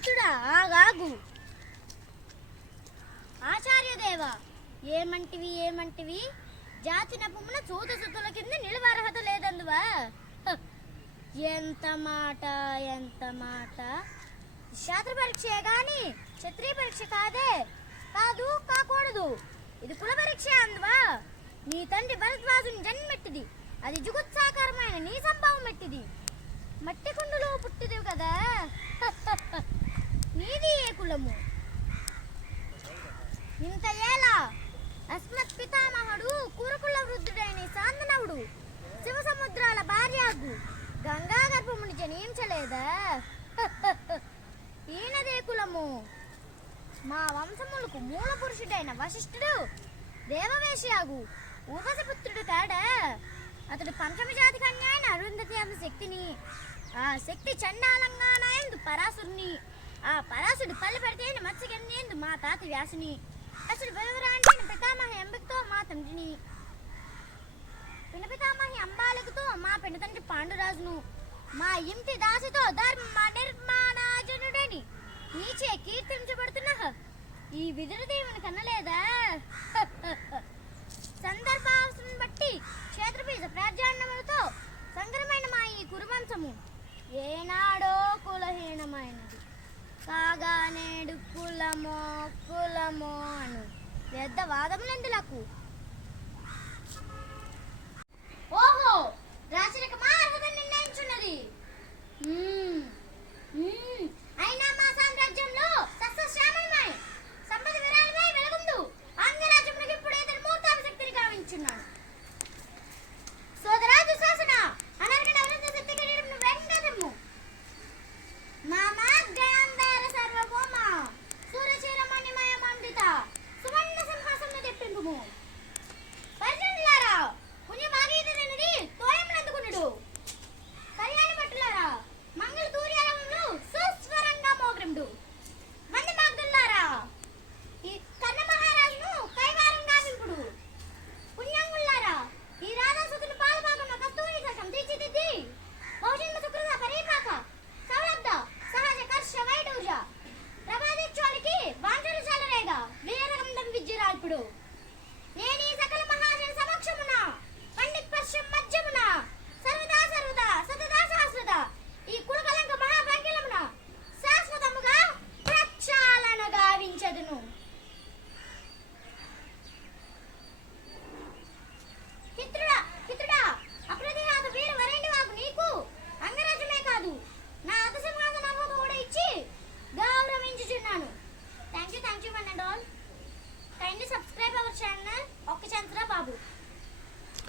నీచుడా ఆగాగు. ఆచార్యదేవ ఏమంటివి జాతి నపుమున చూత సుతుల కింద నిలువరహత లేదందువా. ఎంత మాట శాస్త్ర పరీక్షే గాని క్షత్రియ పరీక్ష కాదు కాకూడదు. ఇది కుల పరీక్ష అందువా. నీ తండ్రి భరద్వాజుని జన్మెట్టిది, అది జుగుత్సాకరమైన నీ సంభవం ఎట్టిది. మట్టి కుండలో పుట్టిదివి కదా. నీది ఏ కులము? ఇంత ఏలా అస్మత్ పితామహుడు కురుకుల వృద్ధుడైన సాందనవుడు శివ సముద్రాల భార్యాగు గంగా గర్భముని జనించలేదా. ఈయనదే కులము. మా వంశములకు మూల పురుషుడైన వశిష్ఠుడు దేవవేషయాగు ఊర్వశపుత్రుడు కాడా. అతడు పంచమ జాతి కన్యాయన అరుంధతి అన్న శక్తిని, ఆ శక్తి చండాలంగానాయందు పరాశుడిని, ఆ పరాశుడు పల్లె పెడితే మత్స్యగన్యందు మా తాత వ్యాసుని, అసలు వివరాంటి పితామహి ఎంబికతో మా తండ్రిని, పినపితామహి అంబాలికతో మా పెద్ద తండ్రి పాండురాజును, మా ఇంటి దాసితో ధర్మ నిర్మాణాజనుడని నీచే కీర్తించబడుతున్నా ఈ విదురదేవుని కన్నలేదా. సందర్భావసరం బట్టి క్షేత్రబీజ ప్రార్థనలతో సంకరమైన మా ఈ కురువంశము ఏనాడో కులహీనమైనది కాగా నేడు కులమో అను పెద్ద వాదములెందులకు. ఓహో రాచరికమా అర్హత నిర్ణయించున్నది. అయినా మా సామ్రాజ్యంలో సస్యశ్యామలమై సంపద విరాళమై వెలుగుందు అంగరాజ్యమునకు ఇప్పుడు ఇతను మూర్తాభిషక్తిని గావించున్నాడు. సోదరాజు శాసన అనర్గణ వృద్ధ శక్తి కిరీటమును వెంటదమ్ము. మా మార్గయాంధార సర్వభౌమ సూర్యచీరమణిమయ మండిత సువర్ణ సింహాసనము తెప్పింపుము. పరిజనులారా పుణ్యభాగీయుడైనది తోయమునందుకునుడు. కళ్యాణ భట్టులారా మంగళ తూర్యాలములు సుస్వరంగా మోగ్రముడు. మంది మాగ్దులారా ఈ కర్ణ మహారాజును కైవారం గావింపుడు. పుణ్యాంగులారా ఈ రాధాసుతుని పాలభాగంలో కస్తూరి కషం తీర్చిదిద్ది బహుజన్మ సుకృత పరిపాక సౌలబ్ధ సహజ కర్ష వైడూర్జ ప్రభాదిత్యుడికి వాంఛలు చలరేగా వీరగంధం విద్యురాల్పుడు. నేను ఈ సకల మహాజన సమక్షమున పండిత్ పశ్చిమ మధ్యమున సర్వదా సతదా శాశ్వత ఈ కులకలంక మహాభంగిలమున శాశ్వతముగా ప్రక్షాళన గావించదును. హిత్రుడా అప్రతిఘాత వీర వరేండి వాకు నీకు అంగరాజ్యమే కాదు నా అతసింహాసనము కూడా ఇచ్చి గౌరవించుచున్నాను. Thank you one and all. Kindly subscribe our channel.